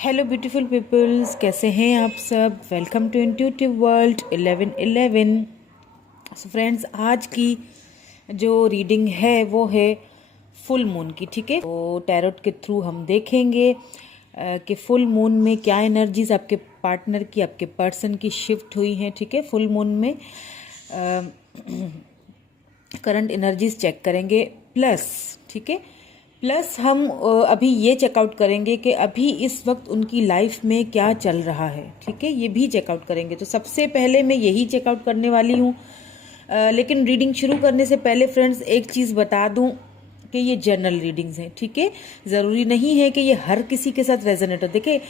Hello beautiful peoples, कैसे हैं आप सब। Welcome to intuitive world 1111। So friends, आज की जो रीडिंग है वो है फुल मून की। ठीक है, तो टैरोट के थ्रू हम देखेंगे कि फुल मून में क्या एनर्जीज आपके पार्टनर की, आपके पर्सन की शिफ्ट हुई हैं। ठीक है, फुल मून में करंट एनर्जीज चेक करेंगे। प्लस ठीक है, प्लस हम अभी ये चेकआउट करेंगे कि अभी इस वक्त उनकी लाइफ में क्या चल रहा है। ठीक है, ये भी चेकआउट करेंगे। तो सबसे पहले मैं यही चेकआउट करने वाली हूँ। लेकिन रीडिंग शुरू करने से पहले फ्रेंड्स एक चीज़ बता दूँ कि ये जनरल रीडिंग्स हैं। ठीक है, ज़रूरी नहीं है कि ये हर किसी के साथ रेजोनेट हो। देखिए,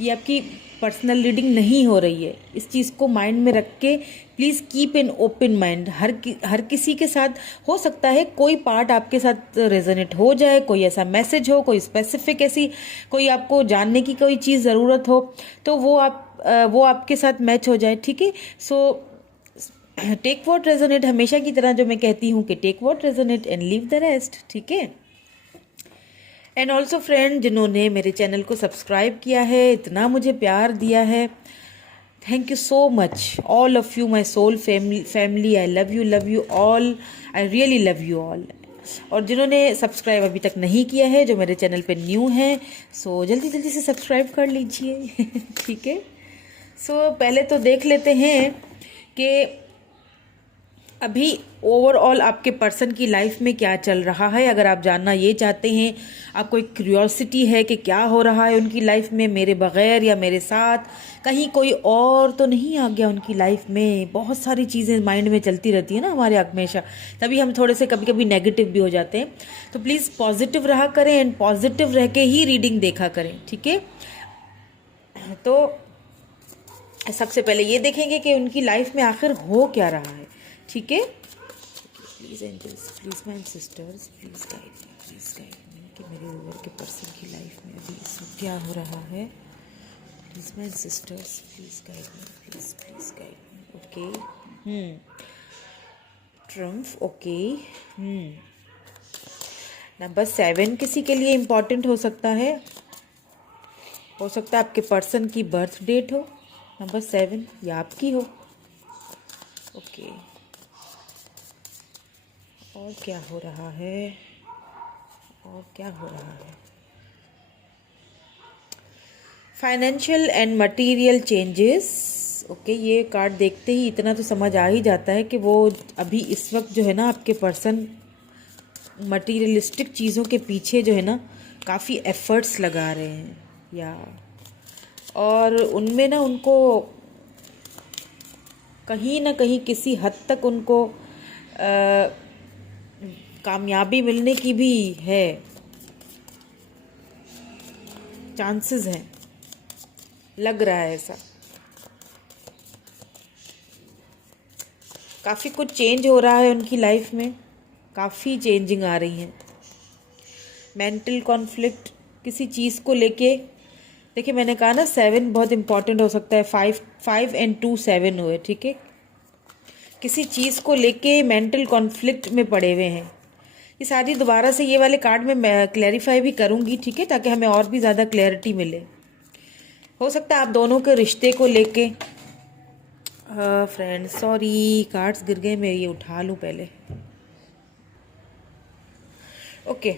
ये आपकी पर्सनल रीडिंग नहीं हो रही है। इस चीज़ को माइंड में रख के please keep an open mind. हर किसी के साथ हो सकता है कोई पार्ट आपके साथ रेजोनेट हो जाए, कोई ऐसा मैसेज हो, कोई स्पेसिफिक ऐसी कोई आपको जानने की कोई चीज़ ज़रूरत हो, तो वो आपके साथ मैच हो जाए। ठीक है, सो टेक व्हाट रेजोनेट, हमेशा की तरह जो मैं कहती हूँ कि take what resonate and leave the rest. ठीक है, एंड ऑल्सो फ्रेंड जिन्होंने मेरे चैनल को सब्सक्राइब किया है, इतना मुझे प्यार दिया है, thank you so much all of you, my soul family. I love you all, I really love you all. और जिन्होंने सब्सक्राइब अभी तक नहीं किया है, जो मेरे चैनल पे न्यू हैं, सो जल्दी जल्दी से सब्सक्राइब कर लीजिए। ठीक है, सो पहले तो देख लेते हैं कि अभी ओवरऑल आपके पर्सन की लाइफ में क्या चल रहा है। अगर आप जानना ये चाहते हैं, आपको एक क्यूरियोसिटी है कि क्या हो रहा है उनकी लाइफ में मेरे बगैर या मेरे साथ, कहीं कोई और तो नहीं आ गया उनकी लाइफ में। बहुत सारी चीज़ें माइंड में चलती रहती है ना हमारे हमेशा, तभी हम थोड़े से कभी कभी नेगेटिव भी हो जाते हैं। तो प्लीज़ पॉजिटिव रहा करें एंड पॉजिटिव रह के ही रीडिंग देखा करें। ठीक है, तो सबसे पहले ये देखेंगे कि उनकी लाइफ में आखिर हो क्या रहा है। ठीक है, please angels, please my sisters, please guide me कि मेरे व्यूअर के पर्सन की लाइफ में अभी इस वक्त क्या हो रहा है। Please my sisters, please guide me, please guide me. Okay, triumph. Okay, number 7 किसी के लिए इम्पॉर्टेंट हो सकता है आपके पर्सन की बर्थ डेट हो नंबर 7 या आपकी हो। ओके, और क्या हो रहा है, financial and material changes. Okay, ये कार्ड देखते ही इतना तो समझ आ ही जाता है कि वो अभी इस वक्त जो है ना आपके पर्सन मटेरियलिस्टिक चीज़ों के पीछे जो है ना काफ़ी एफर्ट्स लगा रहे हैं, या और उनमें ना उनको कहीं ना कहीं किसी हद तक उनको कामयाबी मिलने की भी है, चांसेस हैं, लग रहा है ऐसा। काफ़ी कुछ चेंज हो रहा है उनकी लाइफ में, काफ़ी चेंजिंग आ रही हैं। मेंटल कॉन्फ्लिक्ट किसी चीज़ को लेके, देखिए मैंने कहा ना 7 बहुत इंपॉर्टेंट हो सकता है। 5 एंड 2 7 हुए। ठीक है, किसी चीज़ को लेके मेंटल कॉन्फ्लिक्ट में पड़े हुए हैं। ये सारी दोबारा से ये वाले कार्ड में मैं क्लैरिफाई भी करूँगी। ठीक है, ताकि हमें और भी ज़्यादा क्लैरिटी मिले। हो सकता है आप दोनों के रिश्ते को लेके, फ्रेंड सॉरी कार्ड्स गिर गए, मैं ये उठा लूँ पहले। ओके,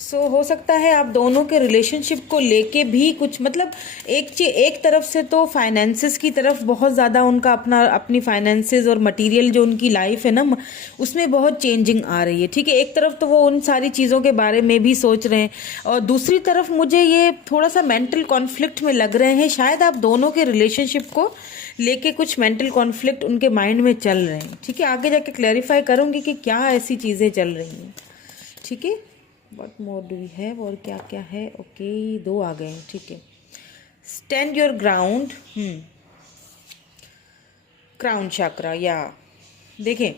सो हो सकता है आप दोनों के रिलेशनशिप को लेके भी कुछ, मतलब एक तरफ से तो फाइनेंसेस की तरफ बहुत ज़्यादा उनका अपनी फाइनेंसेस और मटेरियल जो उनकी लाइफ है ना, उसमें बहुत चेंजिंग आ रही है। ठीक है, एक तरफ तो वो उन सारी चीज़ों के बारे में भी सोच रहे हैं, और दूसरी तरफ मुझे ये थोड़ा सा मेंटल कॉन्फ्लिक्ट में लग रहे हैं। शायद आप दोनों के रिलेशनशिप को लेके कुछ मेंटल कॉन्फ्लिक्ट उनके माइंड में चल रहे हैं। ठीक है, आगे जाके क्लैरिफाई करूँगी कि क्या ऐसी चीज़ें चल रही हैं। ठीक है, what more do we have, और क्या क्या है। ओके, 2 आ गए हैं। ठीक है, स्टैंड योर ग्राउंड, क्राउन चक्रा। या देखें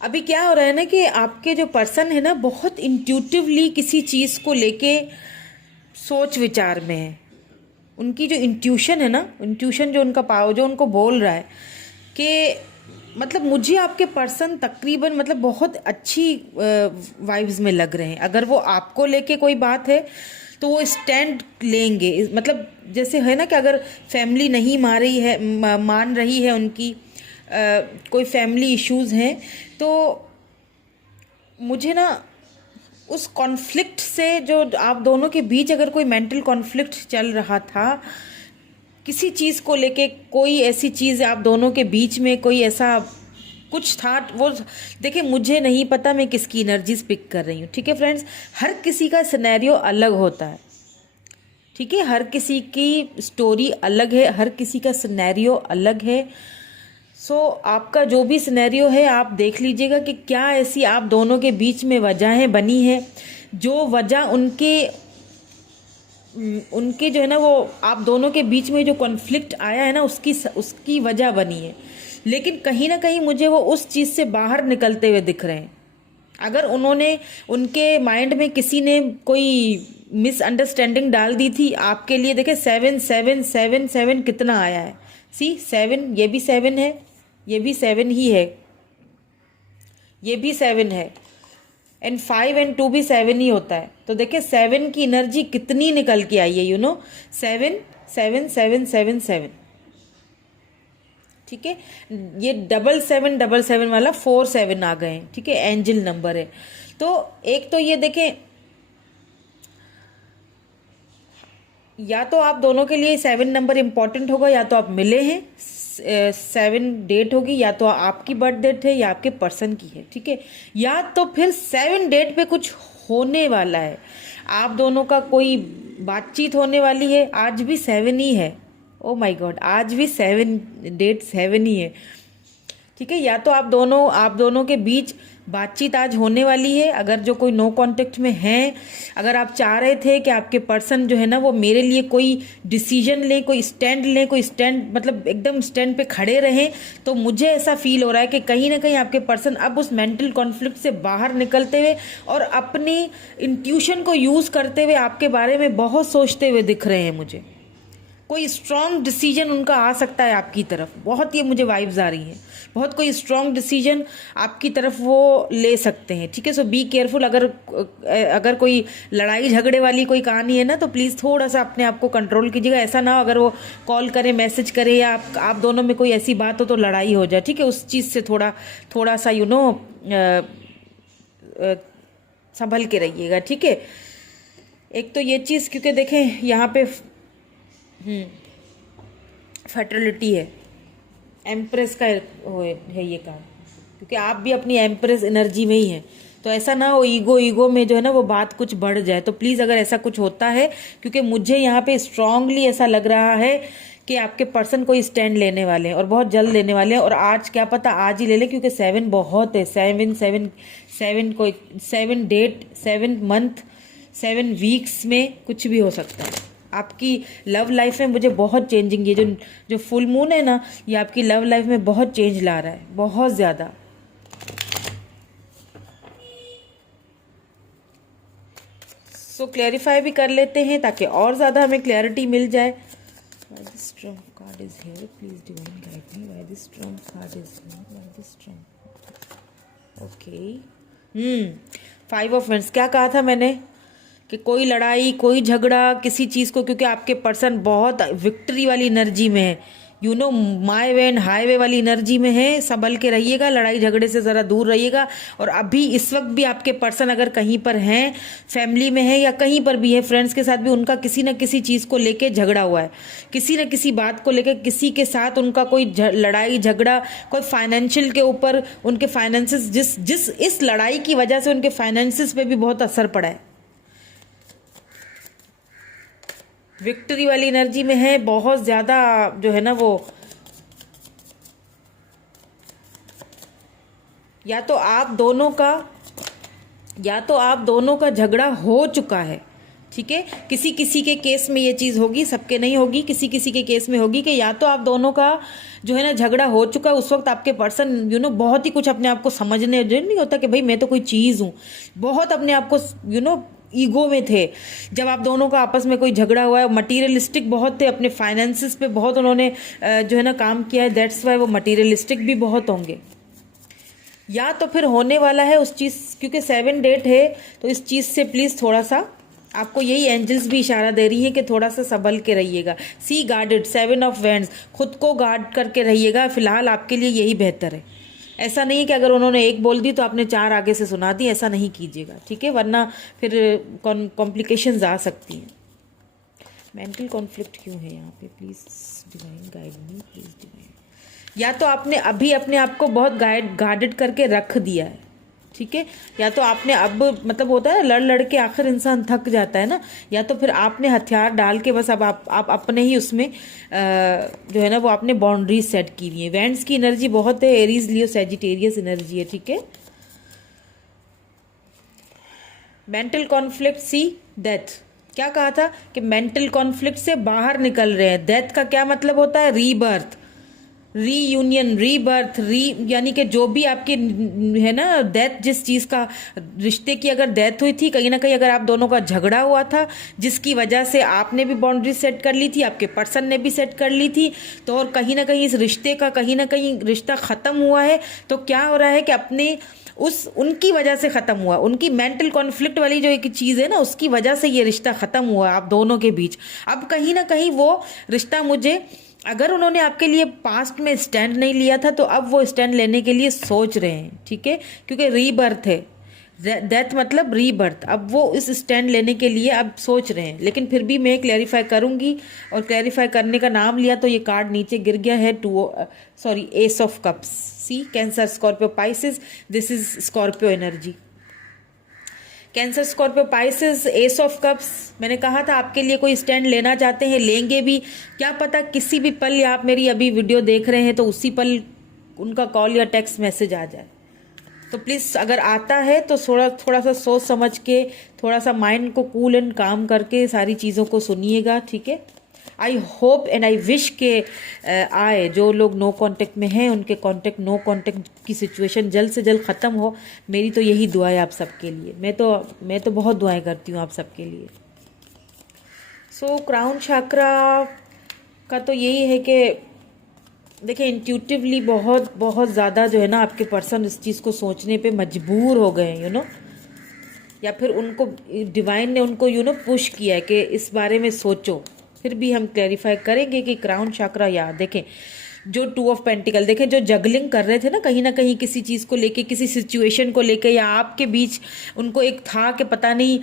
अभी क्या हो रहा है ना कि आपके जो पर्सन है ना बहुत इंट्यूटिवली किसी चीज़ को लेके सोच विचार में है। उनकी जो इंट्यूशन है ना, इंट्यूशन जो उनका पावर जो उनको बोल रहा है कि मतलब मुझे आपके पर्सन तकरीबन मतलब बहुत अच्छी वाइब्स में लग रहे हैं। अगर वो आपको लेके कोई बात है तो वो स्टैंड लेंगे। मतलब जैसे है ना कि अगर फैमिली नहीं मान रही है उनकी कोई फैमिली इश्यूज हैं, तो मुझे ना उस कॉन्फ्लिक्ट से, जो आप दोनों के बीच अगर कोई मेंटल कॉन्फ्लिक्ट चल रहा था किसी चीज़ को लेके, कोई ऐसी चीज़ आप दोनों के बीच में कोई ऐसा कुछ था, वो देखिए मुझे नहीं पता मैं किसकी एनर्जीज पिक कर रही हूँ। ठीक है फ्रेंड्स, हर किसी का सिनेरियो अलग होता है। ठीक है, हर किसी की स्टोरी अलग है, हर किसी का सिनेरियो अलग है। सो आपका जो भी सिनेरियो है आप देख लीजिएगा कि क्या ऐसी आप दोनों के बीच में वजहें बनी है, जो वजह उनके जो है ना, वो आप दोनों के बीच में जो कॉन्फ्लिक्ट आया है ना, उसकी वजह बनी है। लेकिन कहीं ना कहीं मुझे वो उस चीज़ से बाहर निकलते हुए दिख रहे हैं। अगर उनके माइंड में किसी ने कोई मिसअंडरस्टैंडिंग डाल दी थी आपके लिए, देखे 7 कितना आया है, सी 7, ये भी 7 है, ये भी 7 ही है, ये भी 7 है, एंड 5 और 2 भी 7 ही होता है। तो देखिए 7 की एनर्जी कितनी निकल के आई है, 7 7 7 7 7। ठीक है, ये 7 वाला 4 7 आ गए हैं। ठीक है, एंजल नंबर है। तो एक तो ये देखें, या तो आप दोनों के लिए 7 नंबर इंपॉर्टेंट होगा, या तो आप मिले हैं, 7 डेट होगी, या तो आपकी बर्थ डेट है या आपके पर्सन की है। ठीक है, या तो फिर 7 डेट पे कुछ होने वाला है, आप दोनों का कोई बातचीत होने वाली है। आज भी 7 ही है, ओ माय गॉड, आज भी 7 ही है। ठीक है, या तो आप दोनों के बीच बातचीत आज होने वाली है। अगर जो कोई नो कांटेक्ट में है, अगर आप चाह रहे थे कि आपके पर्सन जो है ना वो मेरे लिए कोई डिसीजन ले, कोई स्टैंड मतलब एकदम स्टैंड पे खड़े रहें, तो मुझे ऐसा फील हो रहा है कि कहीं ना कहीं आपके पर्सन अब उस मेंटल कॉन्फ्लिक्ट से बाहर निकलते हुए और अपनी इंट्यूशन को यूज करते हुए आपके बारे में बहुत सोचते हुए दिख रहे हैं। मुझे कोई स्ट्रॉन्ग डिसीजन उनका आ सकता है आपकी तरफ, बहुत ये मुझे वाइब्स आ रही हैं, बहुत कोई स्ट्रॉन्ग डिसीजन आपकी तरफ वो ले सकते हैं। ठीक है, सो बी केयरफुल। अगर कोई लड़ाई झगड़े वाली कोई कहानी है ना, तो प्लीज़ थोड़ा सा अपने आप को कंट्रोल कीजिएगा। ऐसा ना हो अगर वो कॉल करे, मैसेज करे, या आप दोनों में कोई ऐसी बात हो तो लड़ाई हो जाए। ठीक है, उस चीज़ से थोड़ा सा संभल के रहिएगा। ठीक है, एक तो ये चीज़, क्योंकि देखें यहाँ पे फर्टिलिटी है, एम्प्रेस का है ये काम, क्योंकि आप भी अपनी एम्प्रेस एनर्जी में ही हैं। तो ऐसा ना हो ईगो में जो है ना वो बात कुछ बढ़ जाए। तो प्लीज़ अगर ऐसा कुछ होता है, क्योंकि मुझे यहाँ पे स्ट्रांगली ऐसा लग रहा है कि आपके पर्सन कोई स्टैंड लेने वाले हैं और बहुत जल्द लेने वाले हैं। और आज क्या पता आज ही ले लें, क्योंकि 7 बहुत है, 7 डेट, 7 मंथ, 7 वीक्स में कुछ भी हो सकता है। आपकी लव लाइफ में मुझे बहुत चेंजिंग, ये जो फुल मून है ना, ये आपकी लव लाइफ में बहुत चेंज ला रहा है, बहुत ज़्यादा। सो क्लैरिफाई भी कर लेते हैं ताकि और ज़्यादा हमें क्लैरिटी मिल जाए। Why this trump card is here? Please divine guide me. Why this trump card is here? Why this trump? Okay. 5 of wands. क्या कहा था मैंने कि कोई लड़ाई, कोई झगड़ा, किसी चीज़ को, क्योंकि आपके पर्सन बहुत विक्ट्री वाली एनर्जी में है, माई वे एंड हाईवे वाली एनर्जी में है। संभल के रहिएगा, लड़ाई झगड़े से ज़रा दूर रहिएगा। और अभी इस वक्त भी आपके पर्सन अगर कहीं पर हैं, फैमिली में है या कहीं पर भी है, फ्रेंड्स के साथ भी, उनका किसी न किसी चीज़ को लेके झगड़ा हुआ है, किसी न किसी बात को लेकर किसी के साथ उनका कोई लड़ाई झगड़ा, कोई फाइनेंशियल के ऊपर, उनके फाइनेंसिस, इस लड़ाई की वजह से उनके फाइनेंसिस पे भी बहुत असर पड़ा है। विक्ट्री वाली एनर्जी में है, बहुत ज़्यादा जो है ना वो, या तो आप दोनों का झगड़ा हो चुका है। ठीक है, किसी के केस में ये चीज़ होगी, सबके नहीं होगी, किसी के केस में होगी कि या तो आप दोनों का जो है ना झगड़ा हो चुका है। उस वक्त आपके पर्सन बहुत ही कुछ अपने आप को समझने, जो नहीं होता कि भाई मैं तो कोई चीज़ हूँ, बहुत अपने आप को ईगो में थे, जब आप दोनों का आपस में कोई झगड़ा हुआ है, मटीरियलिस्टिक बहुत थे, अपने फाइनेंसिस पे बहुत उन्होंने जो है ना काम किया है, दैट्स वाई वो मटीरियलिस्टिक भी बहुत होंगे। या तो फिर होने वाला है उस चीज़, क्योंकि 7 डेट है तो इस चीज़ से प्लीज़ थोड़ा सा, आपको यही एंजल्स भी इशारा दे रही हैं कि थोड़ा सा संभल के रहिएगा। सी गार्डेड, 7 ऑफ वैंड्स, खुद को गार्ड करके रहिएगा, फिलहाल आपके लिए यही बेहतर है। ऐसा नहीं कि अगर उन्होंने एक बोल दी तो आपने 4 आगे से सुना दी, ऐसा नहीं कीजिएगा, ठीक है, वरना फिर कॉम्प्लिकेशंस आ सकती हैं। मेंटल कॉन्फ्लिक्ट क्यों है यहाँ पे, please divine guide me, please divine. या तो आपने अभी अपने आप को बहुत गार्डेड करके रख दिया है, ठीक है, या तो आपने अब मतलब होता है लड़ लड़ के आखिर इंसान थक जाता है ना, या तो फिर आपने हथियार डाल के बस अब आप अपने ही उसमें जो है ना वो आपने बाउंड्रीज सेट की हुई है। वैंड्स की एनर्जी बहुत है, एरीज लियो सैजिटेरियस एनर्जी है, ठीक है। मेंटल कॉन्फ्लिक्ट, सी डेथ, क्या कहा था कि मेंटल कॉन्फ्लिक्ट से बाहर निकल रहे हैं। डेथ का क्या मतलब होता है, रीबर्थ, रीयूनियन, रीबर्थ, यानी कि जो भी आपकी है ना डेथ, जिस चीज़ का रिश्ते की अगर डेथ हुई थी, कहीं ना कहीं अगर आप दोनों का झगड़ा हुआ था जिसकी वजह से आपने भी बाउंड्री सेट कर ली थी, आपके पर्सन ने भी सेट कर ली थी, तो और कहीं ना कहीं इस रिश्ते का कहीं ना कहीं रिश्ता ख़त्म हुआ है। तो क्या हो रहा है कि अपने उनकी वजह से ख़त्म हुआ, उनकी मेंटल कॉन्फ्लिक्ट वाली जो एक चीज़ है ना उसकी वजह से ये रिश्ता ख़त्म हुआ आप दोनों के बीच। अब कहीं ना कहीं वो रिश्ता, मुझे अगर उन्होंने आपके लिए पास्ट में स्टैंड नहीं लिया था तो अब वो स्टैंड लेने के लिए सोच रहे हैं, ठीक है, क्योंकि रीबर्थ है, डेथ मतलब रीबर्थ, अब वो इस स्टैंड लेने के लिए अब सोच रहे हैं। लेकिन फिर भी मैं क्लैरिफाई करूंगी, और क्लैरिफाई करने का नाम लिया तो ये कार्ड नीचे गिर गया है, ace of cups. See Cancer, Scorpio, Pisces, this is Scorpio energy. Cancer, Scorpio, Pisces, ace of cups. मैंने कहा था आपके लिए कोई स्टैंड लेना चाहते हैं, लेंगे भी, क्या पता किसी भी पल, या आप मेरी अभी वीडियो देख रहे हैं तो उसी पल उनका कॉल या टेक्स्ट मैसेज आ जाए। तो प्लीज़ अगर आता है तो थोड़ा सा सोच समझ के, थोड़ा सा माइंड को कूल एंड काम करके सारी चीज़ों को सुनिएगा, ठीक है। I hope and I wish के आए, जो लोग नो कांटेक्ट में हैं उनके कांटेक्ट, नो कांटेक्ट की सिचुएशन जल्द से जल्द ख़त्म हो। मेरी तो यही दुआ है आप सबके लिए, मैं तो बहुत दुआएं करती हूँ आप सबके लिए। सो क्राउन चक्रा का तो यही है कि देखिए इंट्यूटिवली बहुत बहुत ज़्यादा जो है ना आपके पर्सन इस चीज़ को सोचने पे मजबूर हो गए हैं, या फिर उनको डिवाइन ने उनको पुश किया है कि इस बारे में सोचो। फिर भी हम क्लैरिफाई करेंगे कि क्राउन चक्रा, या देखें जो 2 ऑफ पेंटिकल, देखें जो जगलिंग कर रहे थे ना कहीं किसी चीज़ को लेके, किसी सिचुएशन को लेके, या आपके बीच उनको एक था कि पता नहीं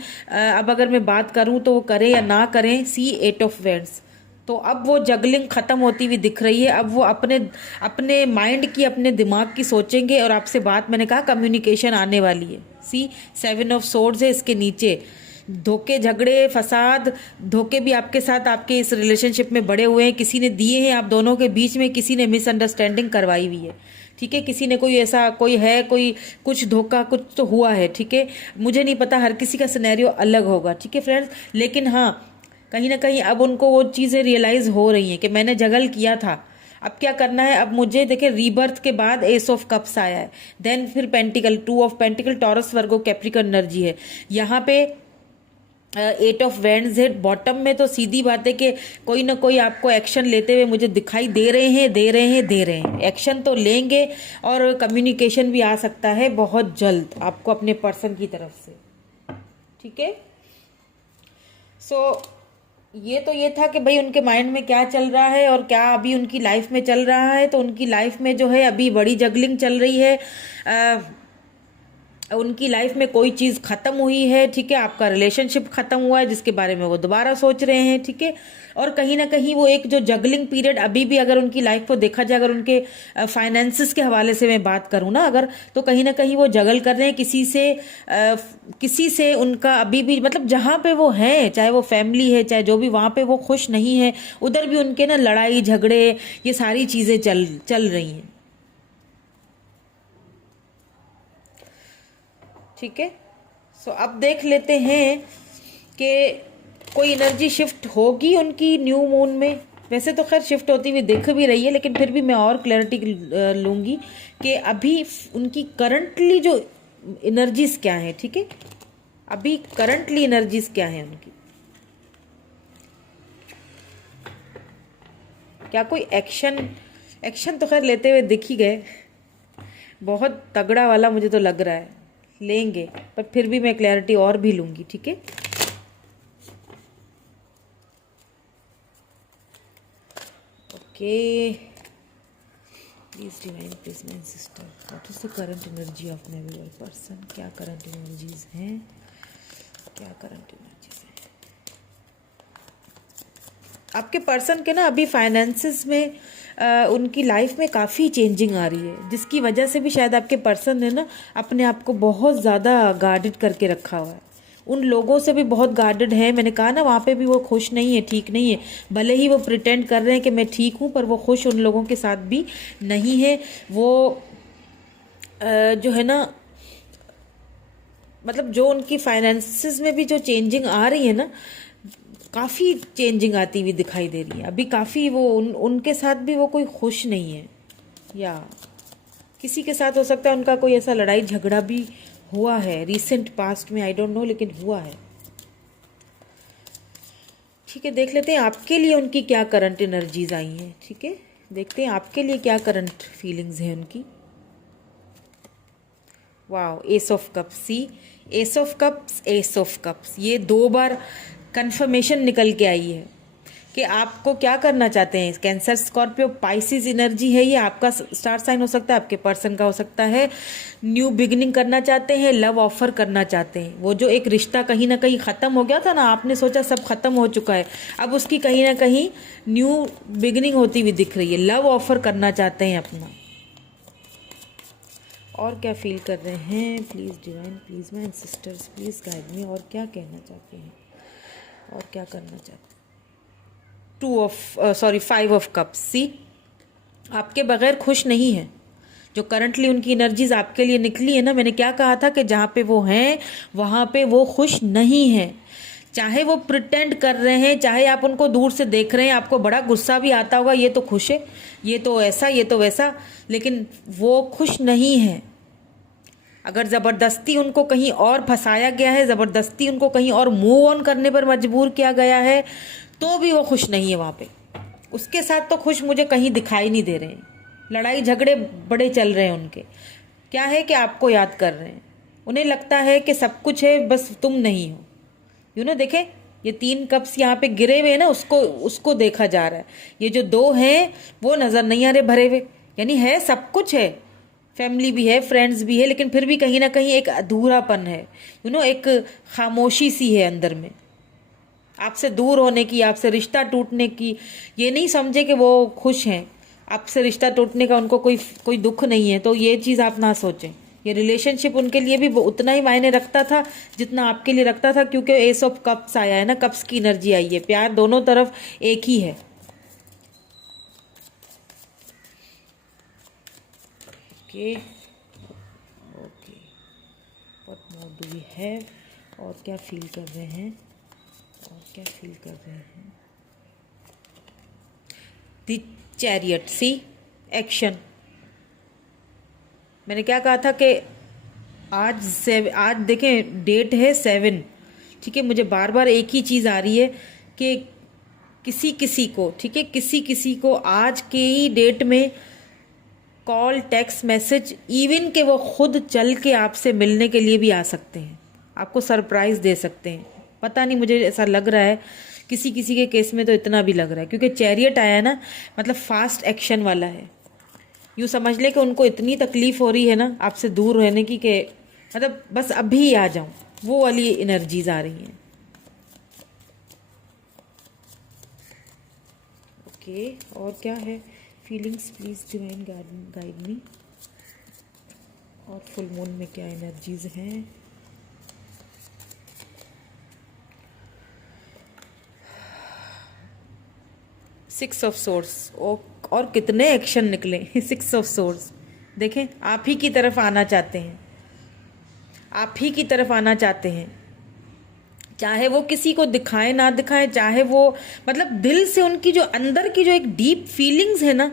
अब अगर मैं बात करूं तो वो करें या ना करें। सी 8 ऑफ वैंड्स, तो अब वो जगलिंग ख़त्म होती हुई दिख रही है। अब वो अपने माइंड की, अपने दिमाग की सोचेंगे, और आपसे बात, मैंने कहा कम्युनिकेशन आने वाली है। सी 7 ऑफ सोर्ड्स है इसके नीचे। धोखे, झगड़े, फसाद, धोखे भी आपके साथ आपके इस रिलेशनशिप में बड़े हुए हैं, किसी ने दिए हैं आप दोनों के बीच में, किसी ने मिसअंडरस्टैंडिंग करवाई हुई है, ठीक है, किसी ने कोई ऐसा कोई कुछ धोखा कुछ तो हुआ है, ठीक है। मुझे नहीं पता, हर किसी का सिनेरियो अलग होगा, ठीक है फ्रेंड्स, लेकिन हाँ कहीं ना कहीं अब उनको वो चीज़ें रियलाइज़ हो रही हैं कि मैंने जगल किया था, अब क्या करना है। अब मुझे देखिए रीबर्थ के बाद एस ऑफ कप्स आया है, देन फिर pentacle, 2 of pentacle, taurus, Virgo, Capricorn energy है यहाँ पे। 8 ऑफ वैंड्स है बॉटम में। तो सीधी बात है कि कोई ना कोई आपको एक्शन लेते हुए मुझे दिखाई दे रहे हैं। एक्शन तो लेंगे, और कम्युनिकेशन भी आ सकता है बहुत जल्द आपको अपने पर्सन की तरफ से, ठीक है। सो ये था कि भाई उनके माइंड में क्या चल रहा है और क्या अभी उनकी लाइफ में चल रहा है। तो उनकी लाइफ में जो है अभी बड़ी जगलिंग चल रही है। उनकी लाइफ में कोई चीज़ ख़त्म हुई है, ठीक है, आपका रिलेशनशिप ख़त्म हुआ है जिसके बारे में वो दोबारा सोच रहे हैं, ठीक है। और कहीं ना कहीं वो एक जो जगलिंग पीरियड अभी भी अगर उनकी लाइफ को देखा जाए, अगर उनके फाइनेंसिस के हवाले से मैं बात करूँ ना अगर, तो कहीं ना कहीं वो जगल कर रहे हैं किसी से उनका अभी भी, मतलब जहाँ पे वो हैं, चाहे वो फैमिली है चाहे जो भी, वहाँ पे वो खुश नहीं है, उधर भी उनके ना लड़ाई झगड़े ये सारी चीज़ें चल रही हैं, ठीक है। सो अब देख लेते हैं कि कोई एनर्जी शिफ्ट होगी उनकी न्यू मून में। वैसे तो खैर शिफ्ट होती हुई दिख भी रही है, लेकिन फिर भी मैं और क्लैरिटी लूँगी कि अभी उनकी करंटली जो एनर्जीज क्या है, ठीक है। अभी करंटली एनर्जीज क्या है उनकी? क्या कोई एक्शन तो खैर लेते हुए दिख ही गए, बहुत तगड़ा वाला मुझे तो लग रहा है लेंगे, पर फिर भी मैं क्लैरिटी और भी लूंगी, ठीक है। Okay, please divine, please my sister, what is the current energy of my viewer person? क्या करंट एनर्जीज हैं, क्या करंट एनर्जीज हैं आपके पर्सन के ना? अभी फाइनेंसेस में उनकी लाइफ में काफ़ी चेंजिंग आ रही है, जिसकी वजह से भी शायद आपके पर्सन ने ना अपने आप को बहुत ज़्यादा गार्डेड करके रखा हुआ है। उन लोगों से भी बहुत गार्डेड है। मैंने कहा ना, वहाँ पे भी वो खुश नहीं है, ठीक नहीं है। भले ही वो प्रिटेंड कर रहे हैं कि मैं ठीक हूँ, पर वो खुश उन लोगों के साथ भी नहीं है। वो जो है ना, मतलब जो उनकी फाइनेंसेस में भी जो चेंजिंग आ रही है ना, काफ़ी चेंजिंग आती हुई दिखाई दे रही है अभी। काफ़ी वो उनके साथ भी वो कोई खुश नहीं है, या किसी के साथ हो सकता है उनका कोई ऐसा लड़ाई झगड़ा भी हुआ है रिसेंट पास्ट में, आई डोंट नो, लेकिन हुआ है। ठीक है, देख लेते हैं आपके लिए उनकी क्या करंट एनर्जीज आई हैं। ठीक है, देखते हैं आपके लिए क्या करंट फीलिंग्स हैं उनकी। Wow, ace of cups, see, ace of cups, ace of cups, ये 2 बार कंफर्मेशन निकल के आई है कि आपको क्या करना चाहते हैं। कैंसर, स्कॉर्पियो, पाइसिस एनर्जी है ये। आपका स्टार साइन हो सकता है, आपके पर्सन का हो सकता है। न्यू बिगिनिंग करना चाहते हैं, लव ऑफर करना चाहते हैं। वो जो एक रिश्ता कहीं ना कहीं ख़त्म हो गया था ना, आपने सोचा सब खत्म हो चुका है, अब उसकी कहीं ना कहीं न्यू बिगिनिंग होती हुई दिख रही है। लव ऑफर करना चाहते हैं अपना। और क्या फील कर रहे हैं? Please divine, please my sisters, please guide मी। और क्या कहना चाहते हैं और क्या करना चाहते हैं? 5 ऑफ कप्स, सी, आपके बगैर खुश नहीं है। जो करंटली उनकी एनर्जीज आपके लिए निकली है ना, मैंने क्या कहा था कि जहाँ पे वो हैं वहाँ पे वो खुश नहीं है। चाहे वो प्रिटेंड कर रहे हैं, चाहे आप उनको दूर से देख रहे हैं, आपको बड़ा गुस्सा भी आता होगा, ये तो खुश है, ये तो ऐसा, ये तो वैसा, लेकिन वो खुश नहीं है। अगर ज़बरदस्ती उनको कहीं और फंसाया गया है, ज़बरदस्ती उनको कहीं और मूव ऑन करने पर मजबूर किया गया है, तो भी वो खुश नहीं है वहाँ पे। उसके साथ तो खुश मुझे कहीं दिखाई नहीं दे रहे हैं। लड़ाई झगड़े बड़े चल रहे हैं उनके। क्या है कि आपको याद कर रहे हैं। उन्हें लगता है कि सब कुछ है, बस तुम नहीं हो। देखे, ये 3 कप्स यहाँ पे गिरे हुए हैं ना, उसको देखा जा रहा है। ये जो 2 हैं वो नज़र नहीं आ रहे भरे हुए, यानी है सब कुछ है, फैमिली भी है, फ्रेंड्स भी है, लेकिन फिर भी कहीं ना कहीं एक अधूरापन है। एक खामोशी सी है अंदर में, आपसे दूर होने की, आपसे रिश्ता टूटने की। ये नहीं समझे कि वो खुश हैं, आपसे रिश्ता टूटने का उनको कोई दुख नहीं है, तो ये चीज़ आप ना सोचें। ये रिलेशनशिप उनके लिए भी उतना ही मायने रखता था जितना आपके लिए रखता था, क्योंकि एस ऑफ कप्स आया है ना, कप्स की एनर्जी आई है। प्यार दोनों तरफ एक ही है। Okay okay, what more do we have? और क्या फील कर रहे हैं, और क्या फील कर रहे हैं? The chariot, see, action. मैंने क्या कहा था कि आज देखें, डेट है 7। ठीक है, मुझे बार बार एक ही चीज़ आ रही है कि किसी को, ठीक है, किसी को आज के ही डेट में कॉल, टेक्स्ट मैसेज, इवन के वो खुद चल के आपसे मिलने के लिए भी आ सकते हैं, आपको सरप्राइज़ दे सकते हैं। पता नहीं, मुझे ऐसा लग रहा है किसी के केस में तो इतना भी लग रहा है, क्योंकि चैरियट आया है ना, मतलब फास्ट एक्शन वाला है। यूँ समझ ले कि उनको इतनी तकलीफ़ हो रही है ना आपसे दूर रहने की, कि मतलब बस अभी आ जाऊं, वो वाली एनर्जीज आ रही हैं। ओके, और क्या है feelings? Please divine guide me. और फुल मून में क्या एनर्जीज हैं? सिक्स ऑफ सोर्स, और कितने एक्शन निकले। 6 ऑफ सोर्स, देखें, आप ही की तरफ आना चाहते हैं, आप ही की तरफ आना चाहते हैं। चाहे वो किसी को दिखाए ना दिखाए, चाहे वो, मतलब दिल से उनकी जो अंदर की जो एक डीप फीलिंग्स है ना,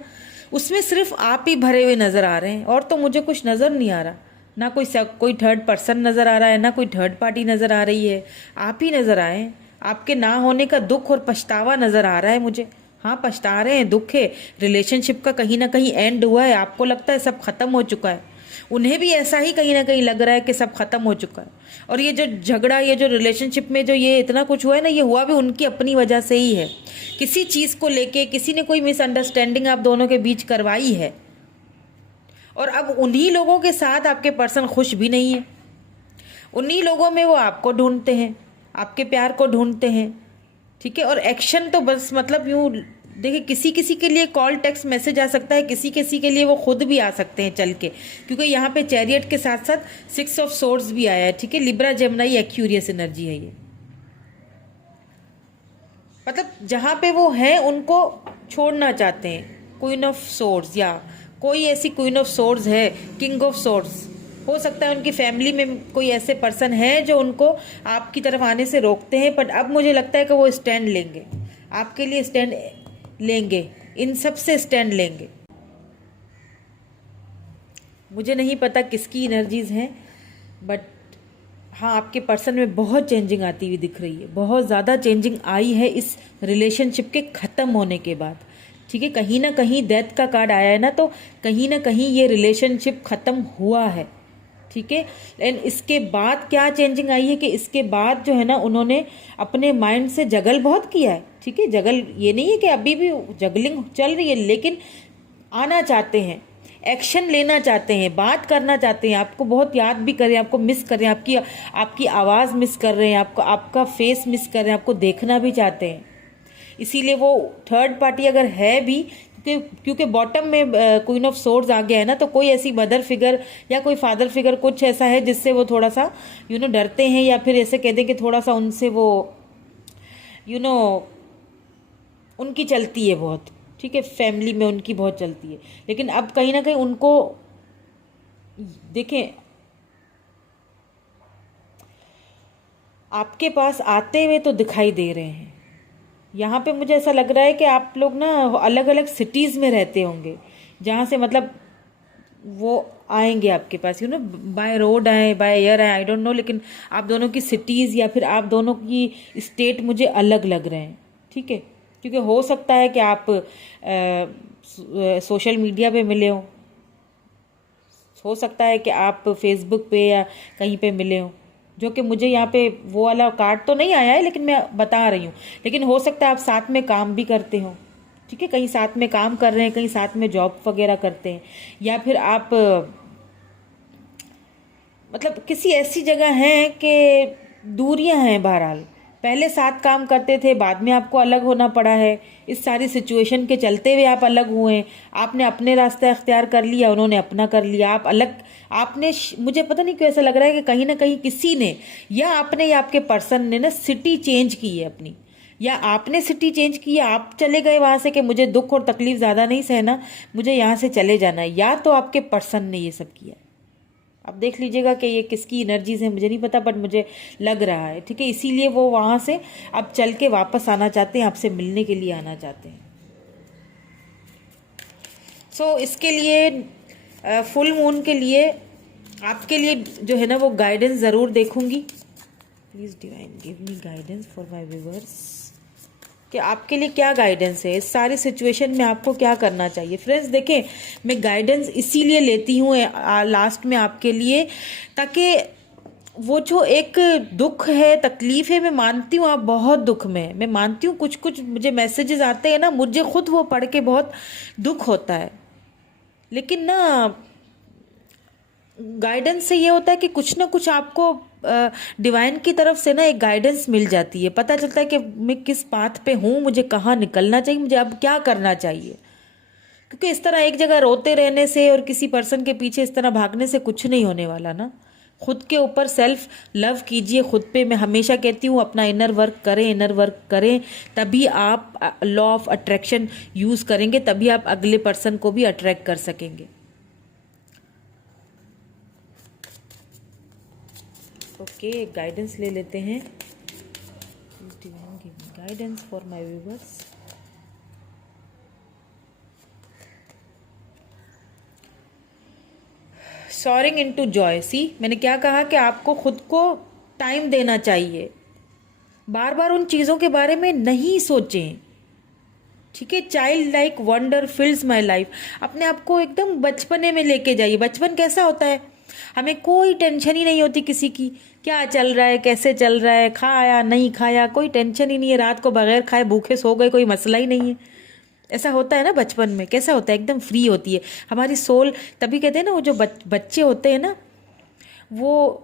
उसमें सिर्फ आप ही भरे हुए नज़र आ रहे हैं, और तो मुझे कुछ नज़र नहीं आ रहा। ना कोई थर्ड पर्सन नज़र आ रहा है, ना कोई थर्ड पार्टी नज़र आ रही है। आप ही नज़र आए। आपके ना होने का दुख और पछतावा नज़र आ रहा है मुझे। हाँ, पछता रहे हैं, दुख है, रिलेशनशिप का कहीं ना कहीं एंड हुआ है, आपको लगता है सब खत्म हो चुका है, उन्हें भी ऐसा ही कहीं ना कहीं लग रहा है कि सब खत्म हो चुका है। और ये जो झगड़ा, ये जो रिलेशनशिप में जो ये इतना कुछ हुआ है ना, ये हुआ भी उनकी अपनी वजह से ही है। किसी चीज़ को लेके किसी ने कोई मिसअंडरस्टैंडिंग आप दोनों के बीच करवाई है, और अब उन्हीं लोगों के साथ आपके पर्सन खुश भी नहीं है। उन्हीं लोगों में वो आपको ढूंढते हैं, आपके प्यार को ढूंढते हैं, ठीक है। और एक्शन तो बस मतलब यूँ देखिए, किसी किसी के लिए कॉल, टेक्स्ट मैसेज आ सकता है, किसी किसी के लिए वो खुद भी आ सकते हैं चल के, क्योंकि यहाँ पे चैरियट के साथ साथ 6 ऑफ सोर्ड्स भी आया है, ठीक है। लिब्रा, जेमिनी, एक्यूरियस एनर्जी है ये। मतलब जहाँ पे वो हैं उनको छोड़ना चाहते हैं। क्वीन ऑफ सोर्ड्स, या कोई ऐसी क्वीन ऑफ सोर्ड्स है, किंग ऑफ सोर्ड्स हो सकता है। उनकी फैमिली में कोई ऐसे पर्सन है जो उनको आपकी तरफ आने से रोकते हैं, बट अब मुझे लगता है कि वो स्टैंड लेंगे, आपके लिए स्टैंड लेंगे, इन सब से स्टैंड लेंगे। मुझे नहीं पता किसकी एनर्जीज हैं, बट हाँ, आपके पर्सन में बहुत चेंजिंग आती हुई दिख रही है, बहुत ज़्यादा चेंजिंग आई है इस रिलेशनशिप के ख़त्म होने के बाद, ठीक है। कहीं ना कहीं डेथ का कार्ड आया है ना, तो कहीं ना कहीं ये रिलेशनशिप ख़त्म हुआ है, ठीक है। एंड इसके बाद क्या चेंजिंग आई है कि इसके बाद जो है ना, उन्होंने अपने माइंड से जगल बहुत किया है, ठीक है। जगल ये नहीं है कि अभी भी जगलिंग चल रही है, लेकिन आना चाहते हैं, एक्शन लेना चाहते हैं, बात करना चाहते हैं, आपको बहुत याद भी कर रहे हैं, आपको मिस कर रहे हैं, आपकी आवाज़ मिस कर रहे हैं, आपका फेस मिस कर रहे हैं, आपको देखना भी चाहते हैं। इसीलिए वो थर्ड पार्टी अगर है भी, क्योंकि बॉटम में क्वीन ऑफ सोर्ड्स आ गया है ना, तो कोई ऐसी मदर फिगर या कोई फादर फिगर कुछ ऐसा है जिससे वो थोड़ा सा डरते हैं, या फिर ऐसे कह दें कि थोड़ा सा उनसे वो उनकी चलती है बहुत, ठीक है। फैमिली में उनकी बहुत चलती है, लेकिन अब कहीं ना कहीं उनको देखें, आपके पास आते हुए तो दिखाई दे रहे हैं। यहाँ पे मुझे ऐसा लग रहा है कि आप लोग ना अलग अलग सिटीज़ में रहते होंगे, जहाँ से मतलब वो आएंगे आपके पास, बाय रोड आए, बाय एयर आए, आई डोंट नो, लेकिन आप दोनों की सिटीज़ या फिर आप दोनों की स्टेट मुझे अलग लग रहे हैं, ठीक है। क्योंकि हो सकता है कि आप सोशल मीडिया पे मिले हो सकता है कि आप फेसबुक पे या कहीं पे मिले हो, जो कि मुझे यहाँ पे वो वाला कार्ड तो नहीं आया है, लेकिन मैं बता रही हूँ। लेकिन हो सकता है आप साथ में काम भी करते हो, ठीक है, कहीं साथ में काम कर रहे हैं, कहीं साथ में जॉब वगैरह करते हैं, या फिर आप मतलब किसी ऐसी जगह हैं कि दूरियां हैं। बहरहाल पहले साथ काम करते थे, बाद में आपको अलग होना पड़ा है, इस सारी सिचुएशन के चलते हुए आप अलग हुए। आपने अपने रास्ते अख्तियार कर लिया, उन्होंने अपना कर लिया, आप अलग। आपने मुझे पता नहीं क्यों ऐसा लग रहा है कि कहीं ना कहीं किसी ने, या आपने या आपके पर्सन ने ना सिटी चेंज की है अपनी, या आपने सिटी चेंज की है, आप चले गए वहाँ से कि मुझे दुख और तकलीफ ज़्यादा नहीं सहना, मुझे यहाँ से चले जाना है, या तो आपके पर्सन ने ये सब किया। आप देख लीजिएगा कि ये किसकी एनर्जीज है, मुझे नहीं पता, बट मुझे लग रहा है, ठीक है। इसीलिए वो वहाँ से अब चल के वापस आना चाहते हैं, आपसे मिलने के लिए आना चाहते हैं। सो इसके लिए फुल मून के लिए आपके लिए जो है ना, वो गाइडेंस ज़रूर देखूंगी। Please divine give me guidance for my viewers, कि आपके लिए क्या गाइडेंस है, इस सारी सिचुएशन में आपको क्या करना चाहिए। फ्रेंड्स देखें, मैं गाइडेंस इसीलिए लेती हूँ लास्ट में आपके लिए, ताकि वो जो एक दुख है, तकलीफ है, मैं मानती हूँ आप बहुत दुख में, मैं मानती हूँ कुछ कुछ मुझे मैसेजेस आते हैं ना, मुझे खुद वो पढ़ के बहुत दुख होता है, लेकिन ना गाइडेंस से ये होता है कि कुछ ना कुछ आपको डिवाइन की तरफ से ना एक गाइडेंस मिल जाती है, पता चलता है कि मैं किस पाथ पे हूँ, मुझे कहाँ निकलना चाहिए, मुझे अब क्या करना चाहिए। क्योंकि इस तरह एक जगह रोते रहने से और किसी पर्सन के पीछे इस तरह भागने से कुछ नहीं होने वाला ना। खुद के ऊपर सेल्फ लव कीजिए, खुद पे मैं हमेशा कहती हूँ अपना इनर वर्क करें, इनर वर्क करें, तभी आप लॉ ऑफ अट्रैक्शन यूज़ करेंगे, तभी आप अगले पर्सन को भी अट्रैक्ट कर सकेंगे। ओके, गाइडेंस ले लेते हैं। Guidance for my viewers. Soaring into joy. See, मैंने क्या कहा कि आपको खुद को टाइम देना चाहिए, बार बार उन चीज़ों के बारे में नहीं सोचें, ठीक है। Child like wonder fills my life. अपने आप को एकदम बचपने में लेके जाइए। बचपन कैसा होता है, हमें कोई टेंशन ही नहीं होती किसी की, क्या चल रहा है, कैसे चल रहा है, खाया नहीं खाया, कोई टेंशन ही नहीं है, रात को बगैर खाए भूखे सो गए, कोई मसला ही नहीं है। ऐसा होता है ना बचपन में, कैसा होता है, एकदम फ्री होती है हमारी सोल। तभी कहते हैं ना, वो जो बच्चे होते हैं ना, वो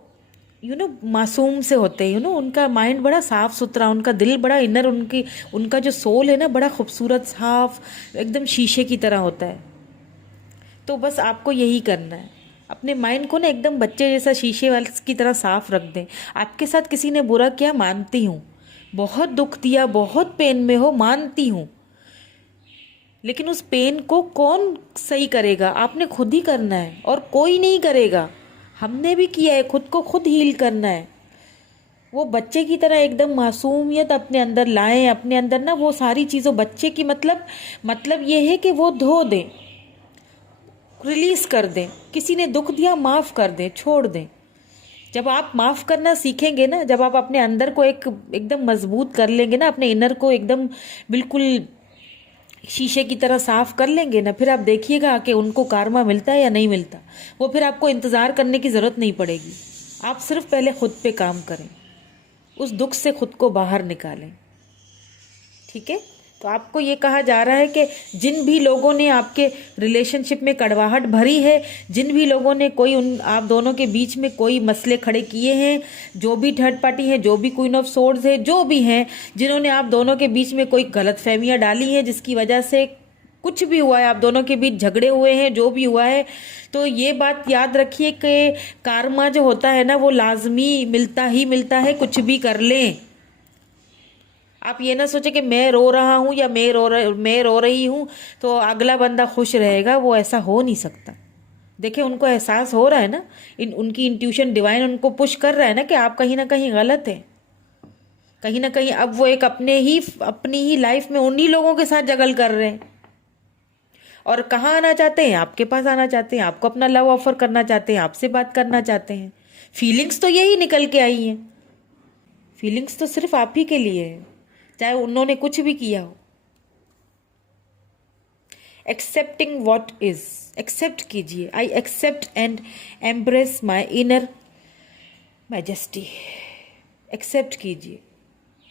मासूम से होते हैं, उनका माइंड बड़ा साफ सुथरा, उनका दिल बड़ा इनर, उनका जो सोल है ना, बड़ा खूबसूरत, साफ, एकदम शीशे की तरह होता है। तो बस आपको यही करना है, अपने माइंड को ना एकदम बच्चे जैसा शीशे वाले की तरह साफ रख दें। आपके साथ किसी ने बुरा किया, मानती हूँ, बहुत दुख दिया, बहुत पेन में हो, मानती हूँ, लेकिन उस पेन को कौन सही करेगा, आपने खुद ही करना है, और कोई नहीं करेगा। हमने भी किया है, खुद को खुद हील करना है। वो बच्चे की तरह एकदम मासूमियत अपने अंदर लाएं, अपने अंदर ना वो सारी चीज़ों, बच्चे की मतलब ये है कि वो धो दें, रिलीज कर दें। किसी ने दुख दिया, माफ़ कर दें, छोड़ दें। जब आप माफ़ करना सीखेंगे ना, जब आप अपने अंदर को एकदम मजबूत कर लेंगे ना, अपने इनर को एकदम बिल्कुल शीशे की तरह साफ कर लेंगे ना, फिर आप देखिएगा कि उनको कारमा मिलता है या नहीं मिलता। वो फिर आपको इंतज़ार करने की ज़रूरत नहीं पड़ेगी। आप सिर्फ पहले खुद पे काम करें, उस दुख से खुद को बाहर निकालें, ठीक है। तो आपको ये कहा जा रहा है कि जिन भी लोगों ने आपके रिलेशनशिप में कड़वाहट भरी है, जिन भी लोगों ने आप दोनों के बीच में कोई मसले खड़े किए हैं, जो भी थर्ड पार्टी है, जो भी क्वीन ऑफ सोर्ड्स है, जो भी हैं, जिन्होंने आप दोनों के बीच में कोई गलतफहमियां डाली हैं, जिसकी वजह से कुछ भी हुआ है, आप दोनों के बीच झगड़े हुए हैं, जो भी हुआ है, तो ये बात याद रखिए कि कारमा जो होता है ना, वो लाजमी मिलता ही मिलता है, कुछ भी कर लें। आप ये ना सोचे कि मैं रो रहा हूँ या मैं रो रही हूँ तो अगला बंदा खुश रहेगा, वो ऐसा हो नहीं सकता। देखिए, उनको एहसास हो रहा है ना, उनकी इंट्यूशन डिवाइन उनको पुश कर रहा है ना कि आप कहीं ना कहीं गलत हैं, कहीं ना कहीं। अब वो एक अपनी ही लाइफ में उन्हीं लोगों के साथ जगल कर रहे हैं, और कहाँ आना चाहते हैं, आपके पास आना चाहते हैं, आपको अपना लव ऑफर करना चाहते हैं, आपसे बात करना चाहते हैं। फीलिंग्स तो यही निकल के आई हैं, फीलिंग्स तो सिर्फ आप ही के लिए है, चाहे उन्होंने कुछ भी किया हो। एक्सेप्टिंग वॉट इज, एक्सेप्ट कीजिए। I accept and embrace my inner majesty. Accept कीजिए,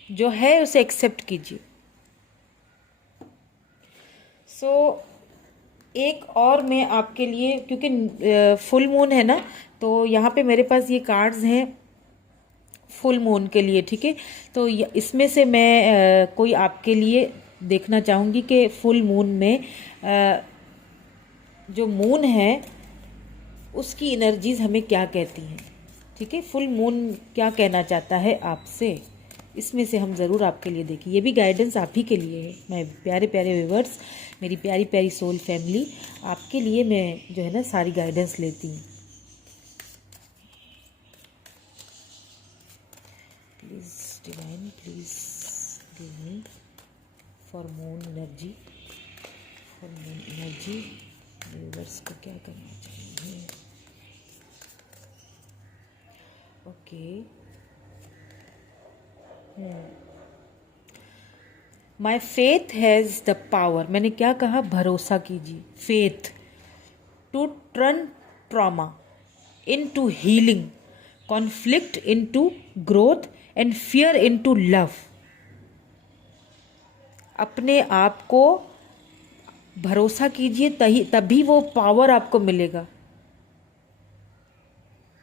जो है उसे एक्सेप्ट कीजिए। एक और मैं आपके लिए, क्योंकि फुल मून है ना, तो यहाँ पे मेरे पास ये कार्ड्स हैं फुल मून के लिए, ठीक है। तो इसमें से मैं कोई आपके लिए देखना चाहूँगी कि फुल मून में जो मून है उसकी एनर्जीज हमें क्या कहती हैं, ठीक है। फुल मून क्या कहना चाहता है आपसे, इसमें से हम ज़रूर आपके लिए देखें। ये भी गाइडेंस आप ही के लिए है। मैं प्यारे प्यारे व्यूअर्स, मेरी प्यारी प्यारी सोल फैमिली, आपके लिए मैं जो है ना सारी गाइडेंस लेती हूँ। Please divine, please give me for moon energy, for moon energy. Viewers को क्या करना चाहिए? Okay, my faith has the power. मैंने क्या कहा? भरोसा कीजिए। Faith to turn trauma into healing, conflict into growth and fear into love. अपने आप को भरोसा कीजिए, तभी वो पावर आपको मिलेगा,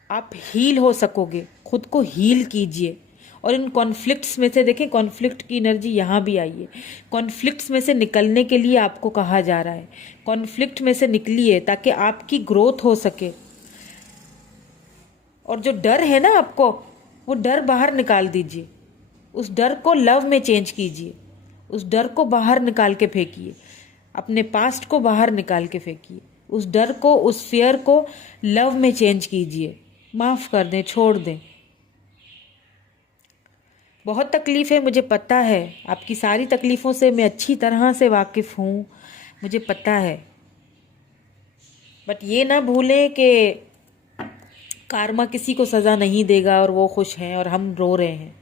आप हील हो सकोगे। खुद को हील कीजिए। और इन कॉन्फ्लिक्ट्स में से देखें, कॉन्फ्लिक्ट की एनर्जी यहाँ भी आई है। कॉन्फ्लिक्ट्स में से निकलने के लिए आपको कहा जा रहा है, कॉन्फ्लिक्ट में से निकलिए ताकि आपकी ग्रोथ हो सके। और जो डर है ना आपको, वो डर बाहर निकाल दीजिए। उस डर को लव में चेंज कीजिए। उस डर को बाहर निकाल के फेंकिए, अपने पास्ट को बाहर निकाल के फेंकिए। उस डर को, उस फियर को लव में चेंज कीजिए। माफ़ कर दें, छोड़ दें। बहुत तकलीफ़ है, मुझे पता है। आपकी सारी तकलीफ़ों से मैं अच्छी तरह से वाकिफ़ हूँ, मुझे पता है। बट ये ना भूलें कि कार्मा किसी को सज़ा नहीं देगा और वो खुश हैं और हम रो रहे हैं।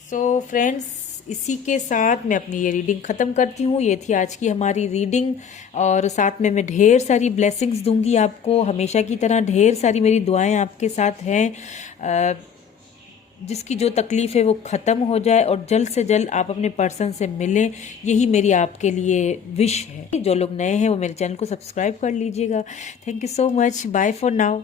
सो फ्रेंड्स, इसी के साथ मैं अपनी ये रीडिंग ख़त्म करती हूँ। ये थी आज की हमारी रीडिंग, और साथ में मैं ढेर सारी ब्लेसिंग्स दूंगी आपको। हमेशा की तरह ढेर सारी मेरी दुआएं आपके साथ हैं। जिसकी जो तकलीफ़ है वो ख़त्म हो जाए और जल्द से जल्द आप अपने पर्सन से मिलें, यही मेरी आपके लिए विश है। जो लोग नए हैं वो मेरे चैनल को सब्सक्राइब कर लीजिएगा। Thank you so much. Bye for now.